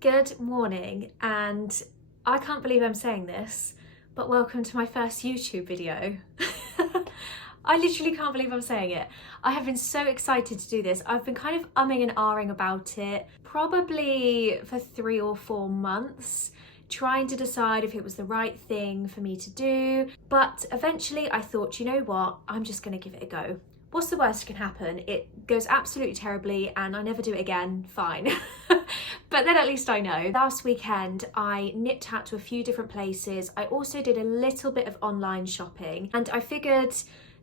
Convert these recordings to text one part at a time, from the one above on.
Good morning, and I can't believe I'm saying this, but welcome to my first YouTube video. I literally can't believe I'm saying it. I have been so excited to do this. I've been kind of umming and ahhing about it probably for 3 or 4 months, trying to decide if it was the right thing for me to do. But eventually I thought, you know what, I'm just gonna give it a go. What's the worst that can happen? It goes absolutely terribly and I never do it again, fine. But then at least I know. Last weekend I nipped out to a few different places. I also did a little bit of online shopping, and I figured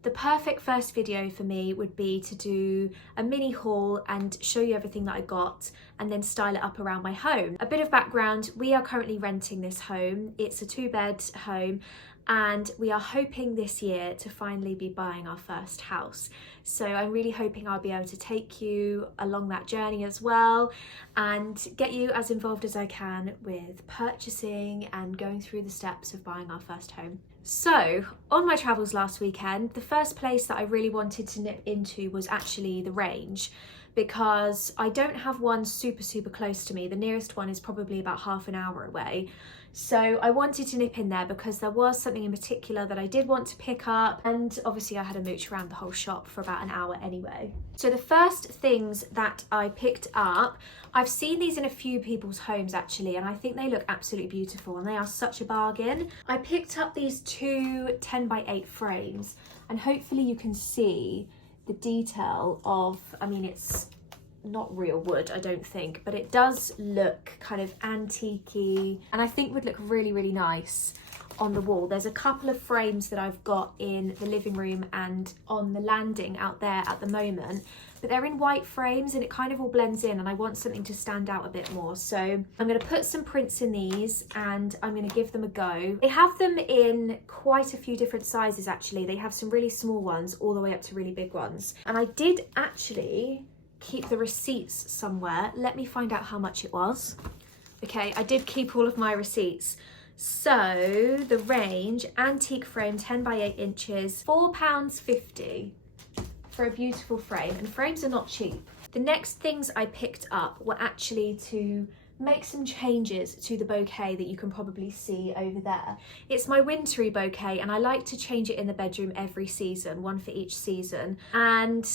the perfect first video for me would be to do a mini haul and show you everything that I got and then style it up around my home. A bit of background, we are currently renting this home. It's a 2-bed home and we are hoping this year to finally be buying our first house. So I'm really hoping I'll be able to take you along that journey as well and get you as involved as I can with purchasing and going through the steps of buying our first home. So on my travels last weekend, the first place that I really wanted to nip into was actually the range, because I don't have one super close to me. The nearest one is probably about half an hour away. So I wanted to nip in there because there was something in particular that I did want to pick up, and obviously I had a mooch around the whole shop for about an hour anyway. So the first things that I picked up, I've seen these in a few people's homes actually, and I think they look absolutely beautiful and they are such a bargain. I picked up these 2 10x8 frames, and hopefully you can see the detail of, I mean, it's not real wood, I don't think, but it does look kind of antique-y and I think would look really nice on the wall. There's a couple of frames that I've got in the living room and on the landing out there at the moment, but they're in white frames and it kind of all blends in, and I want something to stand out a bit more. So I'm going to put some prints in these and I'm going to give them a go. They have them in quite a few different sizes actually. They have some really small ones all the way up to really big ones, and I did actually keep the receipts somewhere. Let me find out how much it was. Okay, I did keep all of my receipts. So the range, antique frame, 10x8 inches, £4.50 for a beautiful frame, and frames are not cheap. The next things I picked up were actually to make some changes to the bouquet that you can probably see over there. It's my wintry bouquet and I like to change it in the bedroom every season, one for each season, and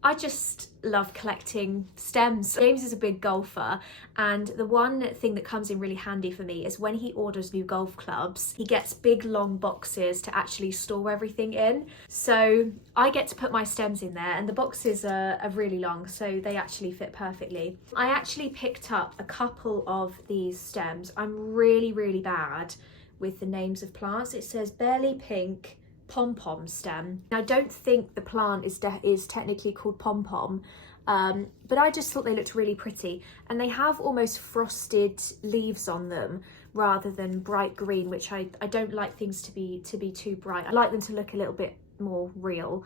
I just love collecting stems. James is a big golfer, and the one thing that comes in really handy for me is when he orders new golf clubs, he gets big long boxes to actually store everything in. So I get to put my stems in there, and the boxes are really long, so they actually fit perfectly. I actually picked up a couple of these stems. I'm really bad with the names of plants. It says barely pink pom-pom stem. I don't think the plant is technically called pom-pom, but I just thought they looked really pretty, and they have almost frosted leaves on them rather than bright green, which I don't like things to be too bright. I like them to look a little bit more real.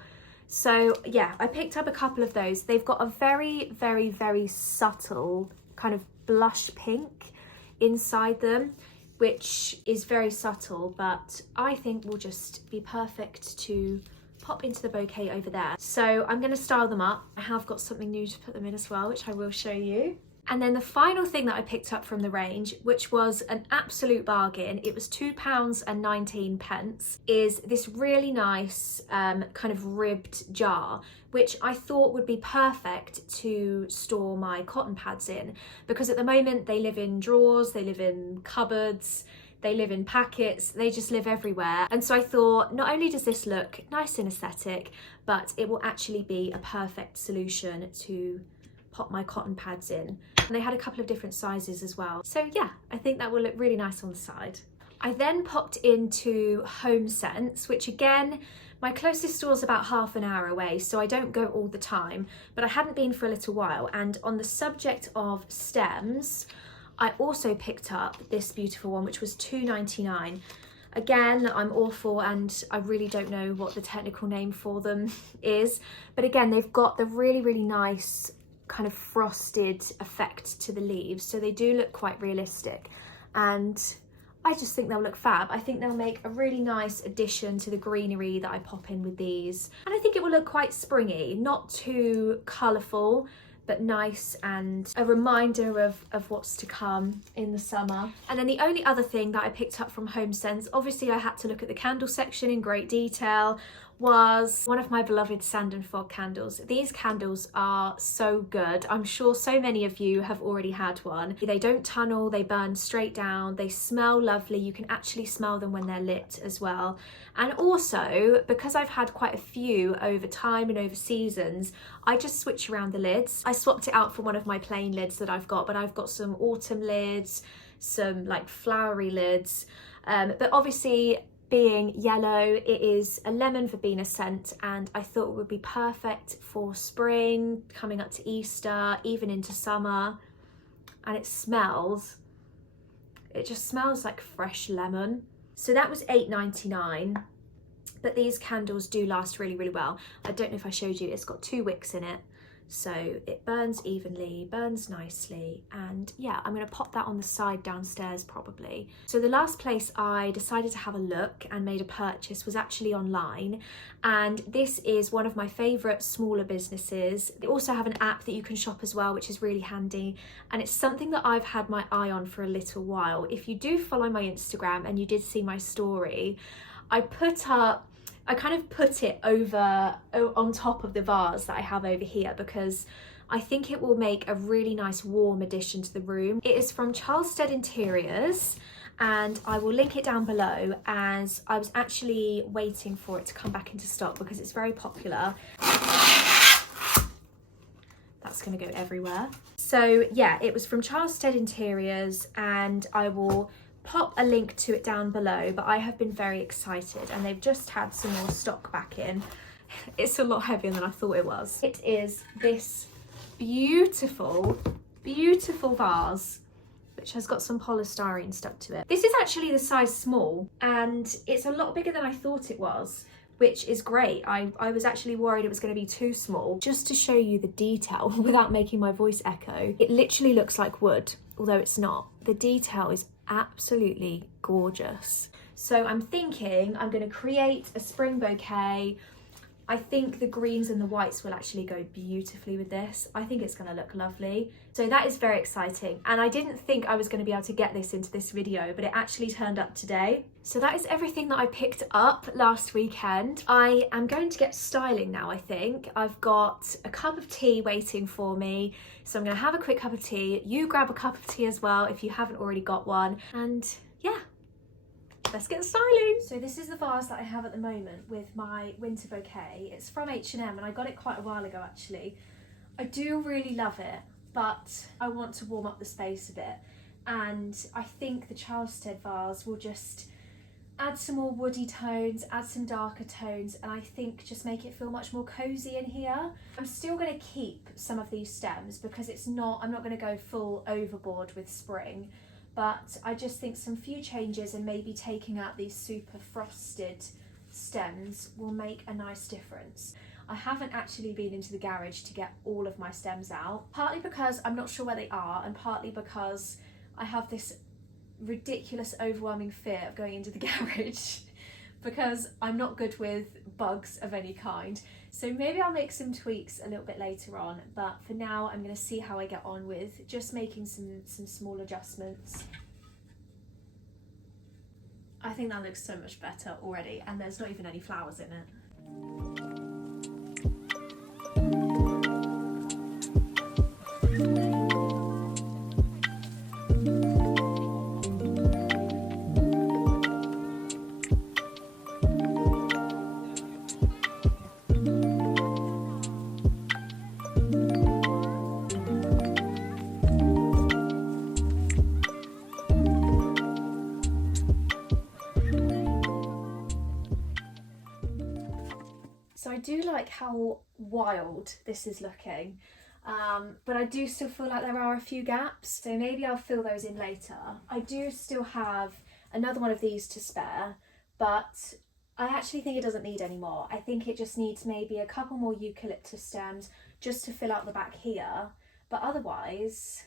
So yeah, I picked up a couple of those. They've got a very subtle kind of blush pink inside them, which is very subtle, but I think will just be perfect to pop into the bouquet over there. So I'm going to style them up. I have got something new to put them in as well, which I will show you. And then the final thing that I picked up from the range, which was an absolute bargain, it was £2.19, is this really nice kind of ribbed jar, which I thought would be perfect to store my cotton pads in, because at the moment they live in drawers, they live in cupboards, they live in packets, they just live everywhere. And so I thought, not only does this look nice and aesthetic, but it will actually be a perfect solution to pop my cotton pads in. And they had a couple of different sizes as well. So yeah, I think that will look really nice on the side. I then popped into Home Sense, which again, my closest store is about half an hour away, so I don't go all the time, but I hadn't been for a little while. And on the subject of stems, I also picked up this beautiful one, which was £2.99. Again, I'm awful and I really don't know what the technical name for them is, but again, they've got the really nice kind of frosted effect to the leaves, so they do look quite realistic, and I just think they'll look fab. I think they'll make a really nice addition to the greenery that I pop in with these, and I think it will look quite springy, not too colourful, but nice and a reminder of what's to come in the summer. And then the only other thing that I picked up from HomeSense, obviously I had to look at the candle section in great detail, was one of my beloved sand and fog candles. These candles are so good. I'm sure so many of you have already had one. They don't tunnel, they burn straight down, they smell lovely. You can actually smell them when they're lit as well. And also, because I've had quite a few over time and over seasons, I just switch around the lids. I swapped it out for one of my plain lids that I've got, but I've got some autumn lids, some like flowery lids, but obviously being yellow, it is a lemon verbena scent, and I thought it would be perfect for spring, coming up to Easter, even into summer. And it just smells like fresh lemon. So that was £8.99, but these candles do last really, really well. I don't know if I showed you, it's got 2 wicks in it. So it burns evenly, burns nicely, and yeah, I'm gonna pop that on the side downstairs probably. So the last place I decided to have a look and made a purchase was actually online, and this is one of my favourite smaller businesses. They also have an app that you can shop as well, which is really handy, and it's something that I've had my eye on for a little while. If you do follow my Instagram and you did see my story, I kind of put it over on top of the vase that I have over here because I think it will make a really nice warm addition to the room. It is from Charlested Interiors, and I will link it down below, as I was actually waiting for it to come back into stock because it's very popular. That's gonna go everywhere. So yeah, it was from Charlested Interiors, and I will pop a link to it down below, but I have been very excited, and they've just had some more stock back in. It's a lot heavier than I thought it was. It is this beautiful, beautiful vase, which has got some polystyrene stuck to it. This is actually the size small, and it's a lot bigger than I thought it was, which is great. I was actually worried it was going to be too small. Just to show you the detail without making my voice echo, it literally looks like wood, although it's not. The detail is absolutely gorgeous. So I'm thinking I'm going to create a spring bouquet. I think the greens and the whites will actually go beautifully with this. I think it's going to look lovely. So that is very exciting, and I didn't think I was going to be able to get this into this video, but it actually turned up today. So that is everything that I picked up last weekend. I am going to get styling now, I think. I've got a cup of tea waiting for me, so I'm going to have a quick cup of tea. You grab a cup of tea as well if you haven't already got one, and yeah, let's get styling. So this is the vase that I have at the moment with my winter bouquet. It's from H&M, and I got it quite a while ago actually. I do really love it, but I want to warm up the space a bit, and I think the Charlested vase will just add some more woody tones, add some darker tones, and I think just make it feel much more cozy in here. I'm still going to keep some of these stems because I'm not going to go full overboard with spring, but I just think some few changes and maybe taking out these super frosted stems will make a nice difference. I haven't actually been into the garage to get all of my stems out, partly because I'm not sure where they are, and partly because I have this ridiculous overwhelming fear of going into the garage because I'm not good with bugs of any kind. So maybe I'll make some tweaks a little bit later on, but for now I'm going to see how I get on with just making some small adjustments. I think that looks so much better already, and there's not even any flowers in it. So I do like how wild this is looking, but I do still feel like there are a few gaps, so maybe I'll fill those in later. I do still have another one of these to spare, but I actually think it doesn't need any more. I think it just needs maybe a couple more eucalyptus stems just to fill out the back here, but otherwise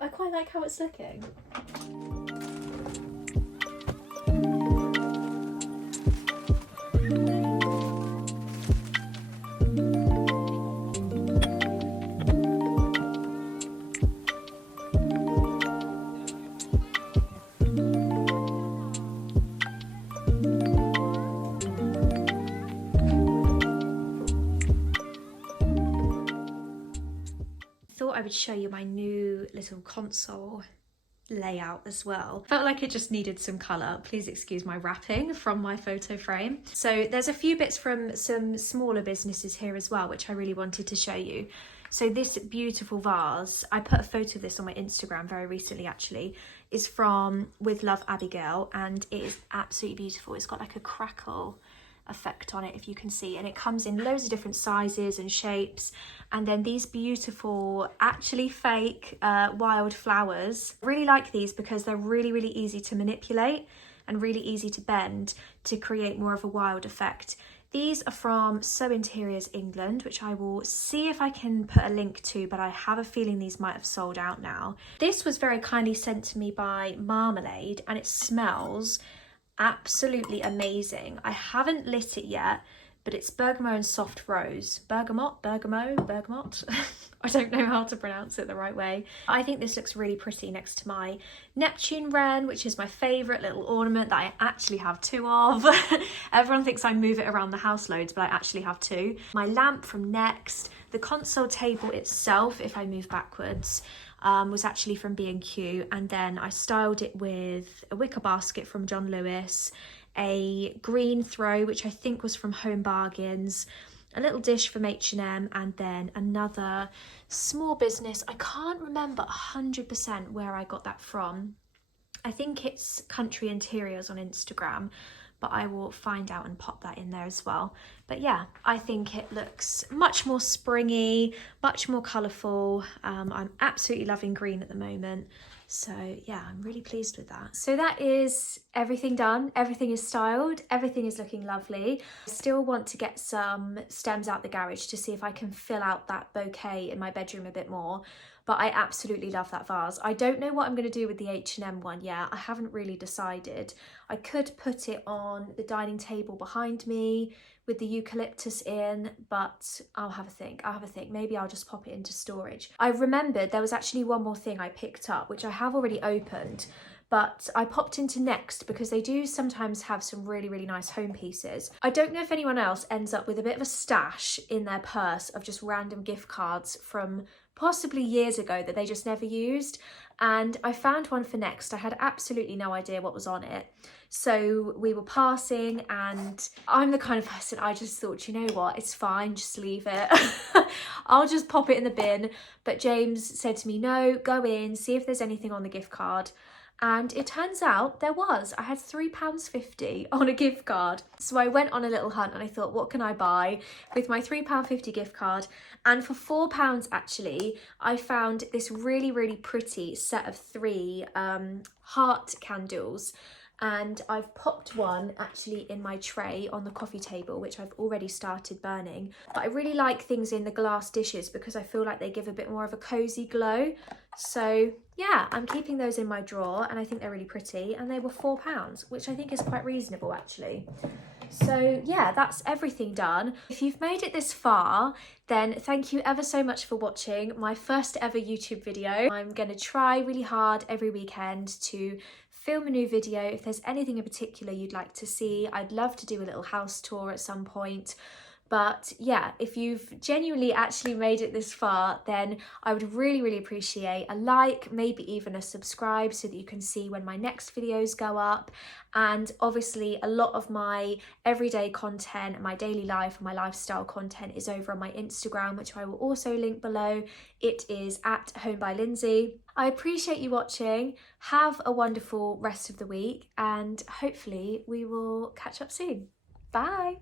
I quite like how it's looking. would show you my new little console layout as well. Felt like it just needed some colour. Please excuse my wrapping from my photo frame. So there's a few bits from some smaller businesses here as well, which I really wanted to show you. So this beautiful vase, I put a photo of this on my Instagram very recently actually, is from With Love Abigail, and it is absolutely beautiful. It's got like a crackle effect on it, if you can see, and it comes in loads of different sizes and shapes, and then these beautiful, actually fake wild flowers. I really like these because they're really easy to manipulate and really easy to bend to create more of a wild effect. These are from So Interiors England, which I will see if I can put a link to, but I have a feeling these might have sold out now. This was very kindly sent to me by Marmalade, and it smells absolutely amazing. I haven't lit it yet, but it's bergamot and soft rose. Bergamot. I don't know how to pronounce it the right way. I think this looks really pretty next to my Neptune wren, which is my favourite little ornament that I actually have two of. Everyone thinks I move it around the house loads, but I actually have two. My lamp from Next. The console table itself, if I move backwards, was actually from B&Q, and then I styled it with a wicker basket from John Lewis, a green throw which I think was from Home Bargains, a little dish from H&M, and then another small business. I can't remember 100% where I got that from. I think it's Country Interiors on Instagram, but I will find out and pop that in there as well. But yeah, I think it looks much more springy, much more colourful. I'm absolutely loving green at the moment. So yeah, I'm really pleased with that. So that is everything done. Everything is styled. Everything is looking lovely. I still want to get some stems out the garage to see if I can fill out that bouquet in my bedroom a bit more. But I absolutely love that vase. I don't know what I'm going to do with the H&M one yet. I haven't really decided. I could put it on the dining table behind me with the eucalyptus in, but I'll have a think. Maybe I'll just pop it into storage. I remembered there was actually one more thing I picked up, which I have already opened, but I popped into Next because they do sometimes have some really nice home pieces. I don't know if anyone else ends up with a bit of a stash in their purse of just random gift cards from possibly years ago that they just never used, and I found one for Next. I had absolutely no idea what was on it, so we were passing, and I'm the kind of person, I just thought, you know what, it's fine, just leave it. I'll just pop it in the bin. But James said to me, no, go in, see if there's anything on the gift card. And it turns out there was. I had £3.50 on a gift card. So I went on a little hunt and I thought, what can I buy with my £3.50 gift card? And for £4 actually, I found this really pretty set of 3 heart candles. And I've popped one actually in my tray on the coffee table, which I've already started burning. But I really like things in the glass dishes because I feel like they give a bit more of a cozy glow. So yeah, I'm keeping those in my drawer, and I think they're really pretty, and they were £4, which I think is quite reasonable actually. So yeah, that's everything done. If you've made it this far, then thank you ever so much for watching my first ever YouTube video. I'm going to try really hard every weekend to film a new video. If there's anything in particular you'd like to see, I'd love to do a little house tour at some point. But yeah, if you've genuinely actually made it this far, then I would really appreciate a like, maybe even a subscribe, so that you can see when my next videos go up. And obviously a lot of my everyday content, my daily life, my lifestyle content is over on my Instagram, which I will also link below. It is at homebylyndsey. I appreciate you watching. Have a wonderful rest of the week, and hopefully we will catch up soon. Bye.